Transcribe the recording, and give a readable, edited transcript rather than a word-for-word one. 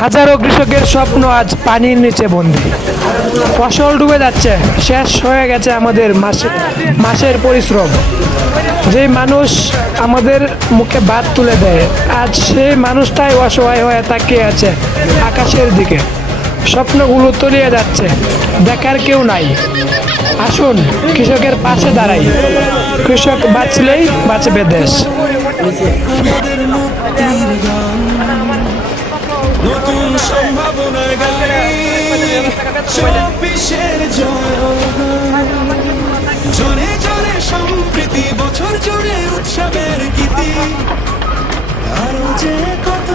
হাজারো কৃষকের স্বপ্ন আজ পানির নিচে বন্দী। ফসল ডুবে যাচ্ছে, শেষ হয়ে গেছে আমাদের মাসের পরিশ্রম। যে মানুষ আমাদের মুখে ভাত তুলে দেয়, আজ সেই মানুষটাই অসহায় হয়ে তাকিয়ে আছে আকাশের দিকে। স্বপ্নগুলো তলিয়ে যাচ্ছে, দেখার কেউ নাই। আসুন কৃষকের পাশে দাঁড়াই, কৃষক বাঁচলেই বাঁচবে দেশ। নতুন সম্ভাবনার গাড়ি, চব্বিশের জনে জনে সম্প্রীতি, বছর জুড়ে উৎসবের গীতি। আরো যে কত